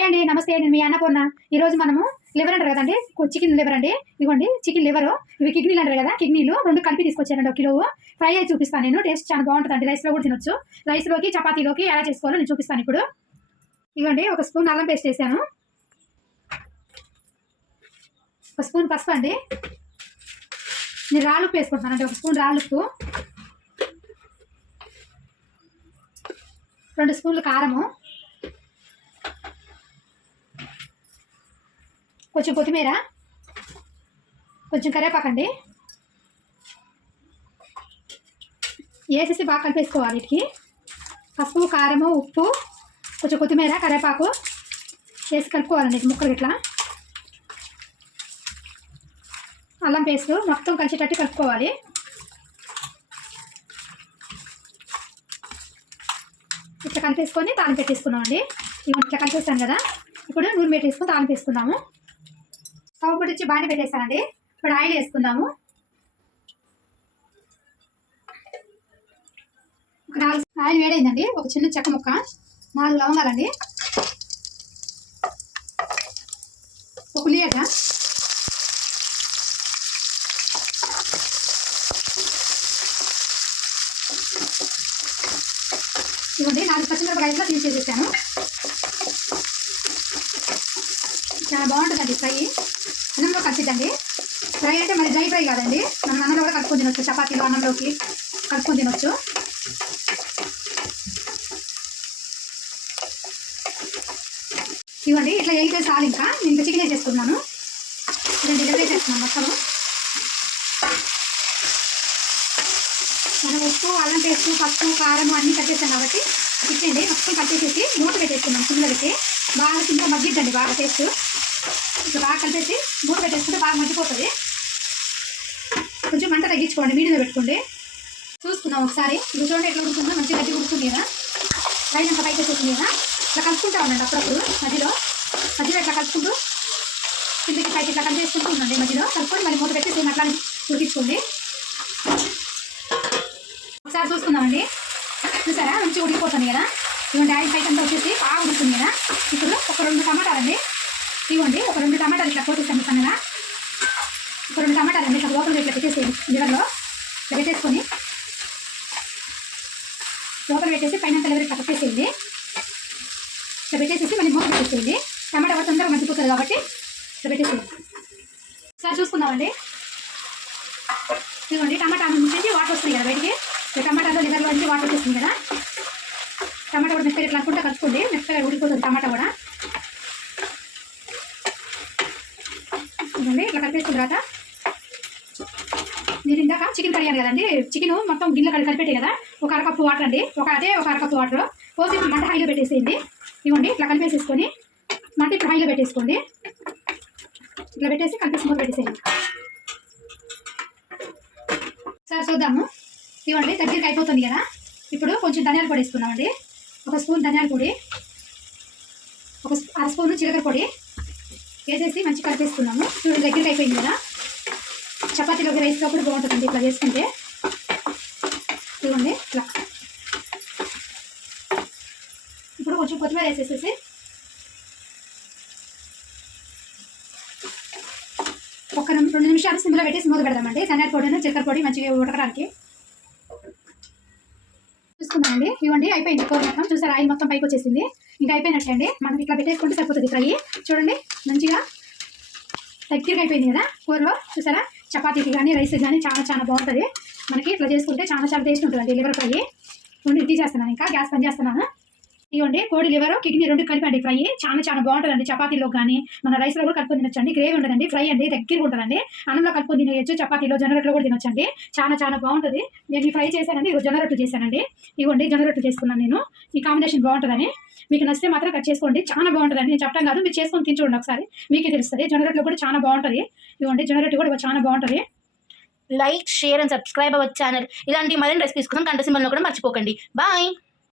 Hi అండి నమస్తే. నేను మీ అన్నపూర్ణ. ఈరోజు మనము లివర్ అంటారు కదండి? చికెన్ లివర్ అండి. ఇవ్వండి చికెన్ లివర్. ఇవి కిడ్నీలు అంటారు కదా? కిడ్నీలు రెండు కలిపి తీసుకొచ్చానండి ఒక కిలో ఫ్రై అయి చూపిస్తాను నేను. టేస్ట్ చాలా బాగుంటుంది రైస్లో కూడా తినొచ్చు. రైస్లోకి చపాతీలోకి ఎలా చేసుకోవాలో నేను చూపిస్తాను ఇప్పుడు. ఇవ్వండి ఒక స్పూన్ అల్లం పేస్ట్ వేసాను. ఒక స్పూన్ పసుపు అండి. నేను రాళ్ళుప్పు వేసుకుంటున్నానండి. ఒక స్పూన్ రాళ్ళుప్పు రెండు స్పూన్లు కారము. కొంచెం కొత్తిమీర కొంచెం కరివేపాకండి. వేసేసి బాగా కలిపేసుకోవాలి వీటికి. పసుపు కారము ఉప్పు కొంచెం కొత్తిమీర కరివేపాకు వేసి కలుపుకోవాలండి ముక్కలు ఇట్లా అల్లం పేస్ట్ మొత్తం కలిసేటట్టు కలుపుకోవాలి. ఇట్లా కలిపేసుకొని తాళం పెట్టేసుకున్నామండి. ఇవి ఇట్లా కలిపేస్తాను కదా. ఇప్పుడు నూనె పెట్టేసుకొని తాళం పెట్టేసుకుందాము స్టవ్ పుట్టించి బాండి పెట్టేస్తానండి. ఇప్పుడు ఆయిల్ వేసుకుందాము. ఒక నాలుగు ఆయిల్ వేడైందండి. ఒక చిన్న చెక్క ముక్క. నాలుగు లవంగాలండి. ఒక ఉల్లిగడ్డ. ఇవ్వండి. నాలుగు పచ్చిమిరపకాయలు తీసేసేసాను చాలా బాగుంటుందండి ఫ్రై. అండి ఫ్రై అంటే మరి డ్రై ఫ్రై కాదండి. మనం అన్నంలో కూడా కలుపుకొని తినొచ్చు. చపాతీలో అన్నంలోకి కలుపుకొని తినొచ్చు. ఇవ్వండి ఇట్లా వేయితే చాలు ఇంకా. నేను చికెన్ వేసేసుకున్నాను. రెండు డెలివరీ చేస్తున్నాను మొత్తం మనం ఉప్పు అల్లం పేస్ట్ పసుపు కారం అన్నీ కట్టేస్తాం కాబట్టి ఇచ్చేయండి మొత్తం కట్టేసేసి మూత పెట్టేసుకున్నాం పిల్లలకి బాగా కింద మగ్గిద్దండి బాగా టేస్ట్. ఇట్లా బాగా కలిపేసి మూత పెట్టేసుకుంటే బాగా మగ్గిపోతుంది. కొంచెం మంట తగ్గించుకోండి మీడియంలో పెట్టుకోండి. చూసుకుందాం ఒకసారి. ఇది చూడండి ఎట్లా ఉడుకుందో మంచిగా గట్టి ఉడుతుంది కదా. లైన్ అంతా పైకి వచ్చేసింది కదా. ఇట్లా కలుపుకుంటా ఉండండి అప్పుడప్పుడు మధ్యలో. మధ్యలో ఇట్లా కలుపుకుంటూ కిందకి పైకి ఇట్లా కలిపేసుకుంటూ ఉండండి మధ్యలో. కలుపుకొని మళ్ళీ మూత పెట్టేసి అట్లా ఉడికించుకోండి. ఒకసారి చూసుకుందామండి చూసారా? మంచిగా ఉడికిపోతుంది కదా. ఇవ్వండి ఆయిల్ పైకి అంతా వచ్చేసి బాగా ఉడుకుతుంది కదా. ఇప్పుడు ఒక రెండు టమాటాలండి. ఇవ్వండి ఒక రెండు టమాటాలు ఇట్లా కోసేస్తాను సన్నగా ఒక రెండు టమాటాలు అండి ఇట్లా లోపల ఇట్లా పెట్టేసేయండి లివర్లో ఇట్లా పెట్టేసుకొని లోపల పెట్టేసి పైన లివర్ ఇట్లా కట్టేసేయండి. ఇట్లా పెట్టేసేసి మళ్ళీ మూత పెట్టేసేయండి. టమాటా కూడా తొందరగా మంచిపోతుంది కాబట్టి ఇట్లా పెట్టేసేయండి. సార్ చూసుకుందామండి. ఇదిగోండి టమాటా నుంచి వాటర్ వస్తుంది కదా బయటికి. టమాటాలో లివర్లో నుంచి వాటర్ వచ్చేస్తుంది కదా. టమాటా కూడా మెత్తగా ఇట్లా అనుకుంటే కలుపుకోండి. మెత్తగా ఉడికిపోతుంది టమాటా కూడా. తర్వాత నేను ఇందాక చికెన్ కడిగాను కదండి. చికెన్ మొత్తం గిన్నె కడి కలిపెట్టే కదా. ఒక అరకప్పు వాటర్ అండి. ఒక అదే ఒక అరకప్పు వాటర్ పోసి మంట హైలో పెట్టేసేయండి. ఇవ్వండి ఇట్లా కలిపేసేసుకొని మంట ఇప్పుడు హైలో పెట్టేసుకోండి. ఇట్లా పెట్టేసి కలిపేసి మూత పెట్టేసేయండి. సార్ చూద్దాము. ఇవ్వండి దగ్గరికి అయిపోతుంది కదా. ఇప్పుడు కొంచెం ధనియాల పొడి వేసుకున్నామండి ఒక స్పూన్ ధనియాల పొడి ఒక అర స్పూన్ జీలకర్ర పొడి వేసేసి మంచి కలిపేసుకున్నాము. చూడండి దగ్గరికి అయిపోయింది కదా. చపాతీలోకి రైస్లో కూడా బాగుంటుందండి ఇట్లా చేసుకుంటే. చూడండి ఇట్లా. ఇప్పుడు కొంచెం కొత్తిమీర వేసేసేసి. ఒక రెండు రెండు నిమిషాలు సిమ్లో పెట్టేసి మూత పెడదామండి. సన్నటి పొడిను చక్కెర పొడి మంచిగా ఉడకడానికి. చూసుకున్నామండి ఇవ్వండి అయిపోయింది కూర మొత్తం. చూసారా ఆయిల్ మొత్తం పైకి వచ్చేసింది. ఇంకా అయిపోయినట్టే అండి మనం ఇట్లా పెట్టేసుకుంటే సరిపోతుంది ఫ్రై. చూడండి మంచిగా దగ్గరగా అయిపోయింది కదా కూరలో. చూసారా చపాతీకి కానీ రైస్ కానీ చాలా చాలా బాగుంటుంది. మనకి ఇట్లా చేసుకుంటే చాలా చాలా టేస్ట్ ఉంటుందండి లివర్ ఫ్రై. ఉండి తీసేస్తున్నాను ఇంకా గ్యాస్ పని చేస్తున్నాను. ఇవ్వండి కోడి లివర్ కిడ్నీ రెండు కలిపండి. ఫ్రై చాలా చాలా బాగుంటుందండి. చపాతీలో కానీ మన రైస్లో కూడా కలుపుకొని తినొచ్చండి. గ్రేవీ ఉండదండి. ఫ్రై అండి దగ్గరగా ఉంటుందండి. అన్నంలో కలుపుకొని తినేయచ్చు చపాతీలో జొన్నరొట్టెలో కూడా తినొచ్చండి. చాలా చాలా బాగుంటుంది. నేను ఈ ఫ్రై చేశానండి. ఇది జొన్నరొట్టు చేశానండి. ఇవ్వండి జొన్నరొట్టు చేసుకున్నాను నేను. ఈ కాంబినేషన్ బాగుంటుందని. మీకు నచ్చితే మాత్రం కట్ చేసుకోండి. చాలా బాగుంటుందండి. నేను చెప్పడం కాదు మీరు చేసుకొని తిని చూడండి ఒకసారి. మీకే తెలుస్తుంది. జొన్నరొట్టెలో కూడా చాలా బాగుంటుంది. ఇవ్వండి జొన్నరొట్టె కూడా చాలా బాగుంటుంది. Like share and subscribe our channel. ఇలాంటి మరిన్ని రెసిపీస్ కోసం గంట సింబల్ కూడా మర్చిపోకండి. బాయ్!